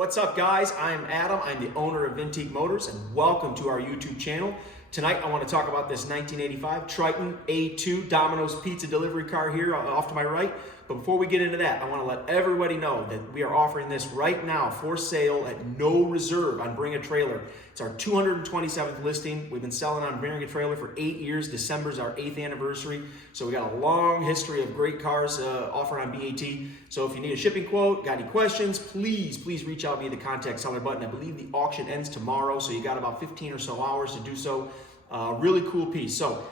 What's up, guys? I'm Adam. I'm the owner of Vintique Motors, and welcome to our YouTube channel. Tonight, I want to talk about this 1985 Tritan A2 Domino's pizza delivery car here off to my right. But before we get into that, I want to let everybody know that we are offering this right now for sale at no reserve on Bring a Trailer. It's our 227th listing. We've been selling on Bring a Trailer for 8 years. December's our 8th anniversary. So we got a long history of great cars offered on BAT. So if you need a shipping quote, got any questions, please reach out via the contact seller button. I believe the auction ends tomorrow, so you got about 15 or so hours to do so. Really cool piece. So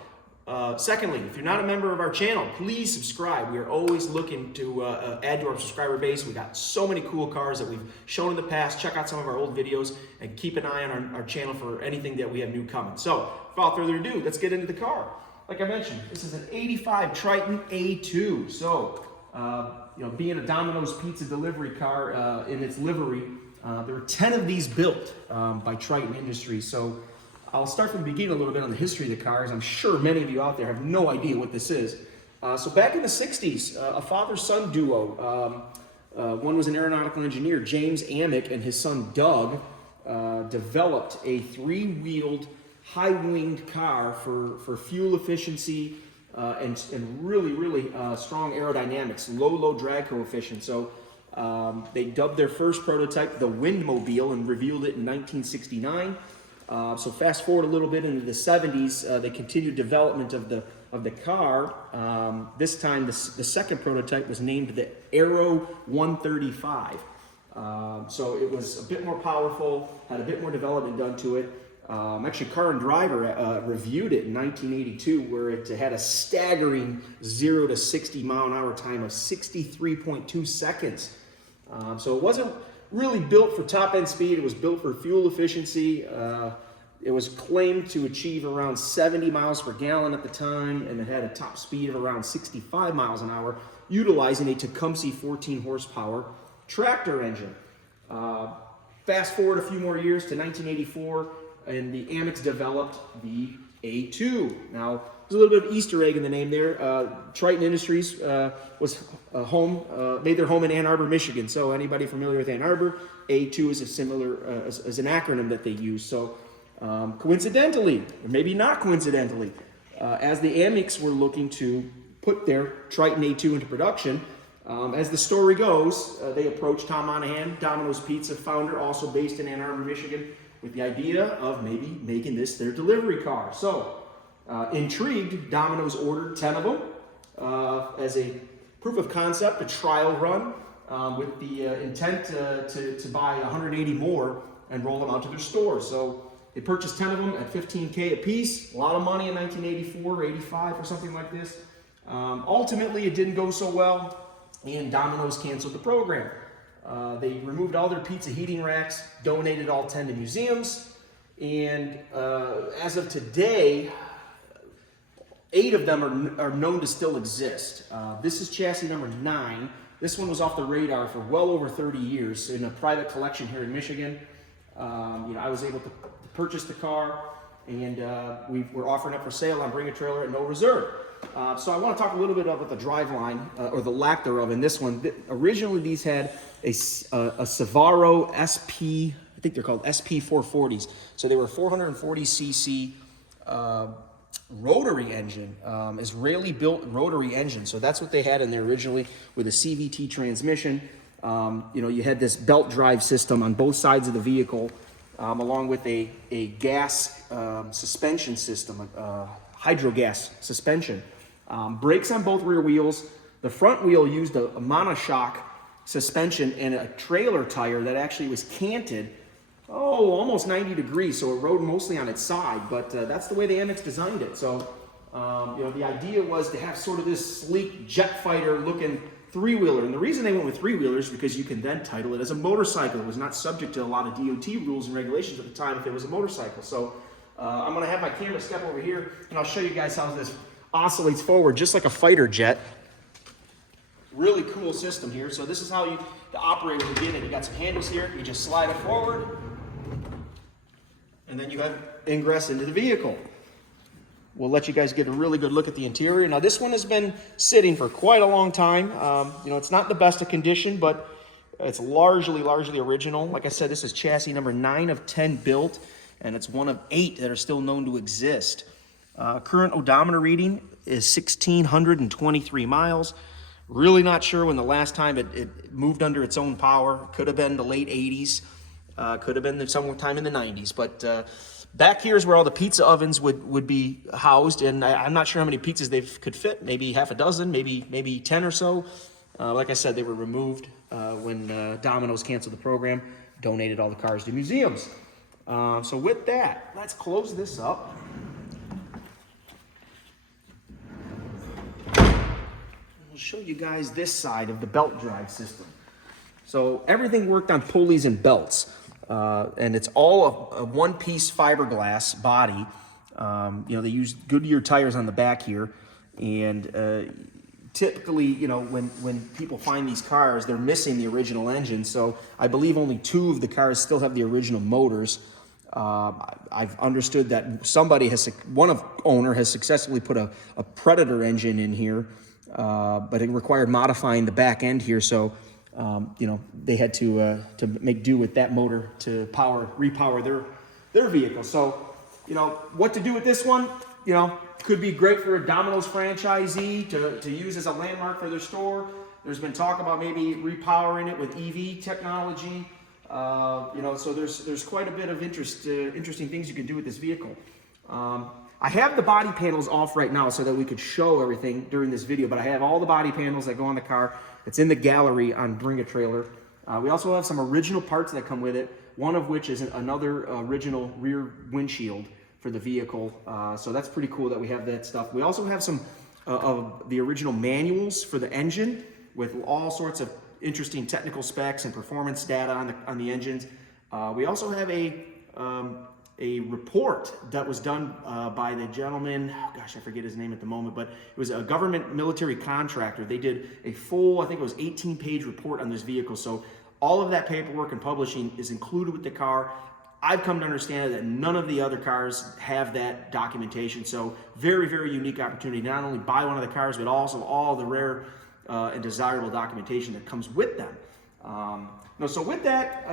secondly, if you're not a member of our channel, please subscribe. We are always looking to add to our subscriber base. We got so many cool cars that we've shown in the past. Check out some of our old videos and keep an eye on our channel for anything that we have new coming. So without further ado, let's get into the car. Like I mentioned, this is an 85 Tritan A2. So being a Domino's pizza delivery car in its livery, there were 10 of these built by Tritan Industries. So I'll start from the beginning a little bit on the history of the cars. I'm sure many of you out there have no idea what this is. So back in the 60s, a father-son duo, one was an aeronautical engineer, James Amick, and his son Doug, developed a three-wheeled, high-winged car for fuel efficiency and really strong aerodynamics, low drag coefficient. So they dubbed their first prototype the Windmobile and revealed it in 1969. So fast forward a little bit into the 70s, they continued development of the car. This time, the second prototype was named the Aero 135. So it was a bit more powerful, had a bit more development done to it. Actually, Car and Driver reviewed it in 1982, where it had a staggering 0 to 60 mile an hour time of 63.2 seconds. So it wasn't really built for top-end speed. It was built for fuel efficiency. It was claimed to achieve around 70 miles per gallon at the time, and it had a top speed of around 65 miles an hour, utilizing a Tecumseh 14 horsepower tractor engine. Fast forward a few more years to 1984, and the Amicks developed the A2. Now, there's a little bit of Easter egg in the name there. Tritan Industries was made their home in Ann Arbor, Michigan. So anybody familiar with Ann Arbor, A2 is a similar, as an acronym that they use. So coincidentally, or maybe not coincidentally, as the Amicks were looking to put their Tritan A2 into production, as the story goes, they approached Tom Monaghan, Domino's Pizza founder, also based in Ann Arbor, Michigan, with the idea of maybe making this their delivery car. So intrigued, Domino's ordered 10 of them as a proof of concept, a trial run, with the intent to buy 180 more and roll them out to their stores. So they purchased 10 of them at $15K a piece, a lot of money in 1984, 85 or something like this. Ultimately, it didn't go so well, and Domino's canceled the program. They removed all their pizza heating racks, donated all 10 to museums, and as of today, 8 of them are known to still exist. This is chassis number 9. This one was off the radar for well over 30 years in a private collection here in Michigan. I was able to purchase the car, and we're offering it for sale on Bring a Trailer at no reserve. So I want to talk a little bit about the driveline, or the lack thereof in this one. Originally, these had a Syvaro SP, I think they're called SP 440s. So they were 440cc rotary engine, Israeli built rotary engine. So that's what they had in there originally with a CVT transmission. You had this belt drive system on both sides of the vehicle, along with a gas suspension system, hydrogas suspension. Brakes on both rear wheels. The front wheel used a monoshock suspension and a trailer tire that actually was canted almost 90 degrees, so it rode mostly on its side, but that's the way the Amicks designed it. So, the idea was to have sort of this sleek jet fighter looking three-wheeler, and the reason they went with three-wheelers is because you can then title it as a motorcycle. It was not subject to a lot of DOT rules and regulations at the time if it was a motorcycle. So, I'm going to have my camera step over here, and I'll show you guys how this oscillates forward, just like a fighter jet. Really cool system here. So this is how the operator would get it. You got some handles here. You just slide it forward, and then you have ingress into the vehicle. We'll let you guys get a really good look at the interior. Now this one has been sitting for quite a long time. It's not the best of condition, but It's largely original. Like I said, this is chassis number 9 of 10 built, and it's one of 8 that are still known to exist. Current odometer reading is 1,623 miles. Really not sure when the last time it moved under its own power. Could have been the late 80s. Could have been sometime in the 90s. But back here is where all the pizza ovens would be housed, and I'm not sure how many pizzas they could fit. Maybe half a dozen, maybe 10 or so. Like I said, they were removed when Domino's canceled the program, donated all the cars to museums. So with that, let's close this up. I'll show you guys this side of the belt drive system. So everything worked on pulleys and belts, and it's all a one-piece fiberglass body. You know, they use Goodyear tires on the back here, and typically, you know, when people find these cars, they're missing the original engine. So I believe only 2 of the cars still have the original motors. I've understood that one owner has successfully put a Predator engine in here, but it required modifying the back end here. So, you know, they had to make do with that motor to repower their vehicle. So, you know, what to do with this one? You know, could be great for a Domino's franchisee to use as a landmark for their store. There's been talk about maybe repowering it with EV technology. You know, so there's quite a bit of interesting things you can do with this vehicle. I have the body panels off right now so that we could show everything during this video, but I have all the body panels that go on the car. It's in the gallery on Bring a Trailer. We also have some original parts that come with it, one of which is another original rear windshield for the vehicle. So that's pretty cool that we have that stuff. We also have some of the original manuals for the engine with all sorts of interesting technical specs and performance data on the engines. We also have a report that was done by the gentleman, gosh, I forget his name at the moment, but it was a government military contractor. They did a full, I think it was 18-page report on this vehicle. So all of that paperwork and publishing is included with the car. I've come to understand that none of the other cars have that documentation. So very, very unique opportunity to not only buy one of the cars, but also all the rare and desirable documentation that comes with them. So with that,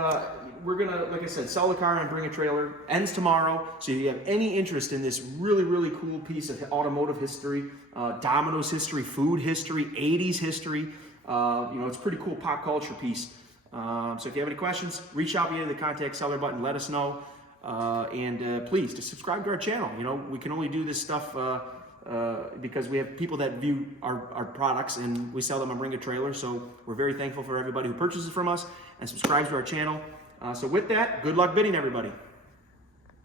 we're gonna, like I said, sell the car and Bring a Trailer. Ends tomorrow. So if you have any interest in this really, really cool piece of automotive history, Domino's history, food history, 80s history, you know, it's a pretty cool pop culture piece. So if you have any questions, reach out via the contact seller button, let us know, and please just subscribe to our channel. You know, we can only do this stuff because we have people that view our products, and we sell them on Bring a Trailer. So we're very thankful for everybody who purchases from us and subscribes to our channel. So with that, good luck bidding, everybody.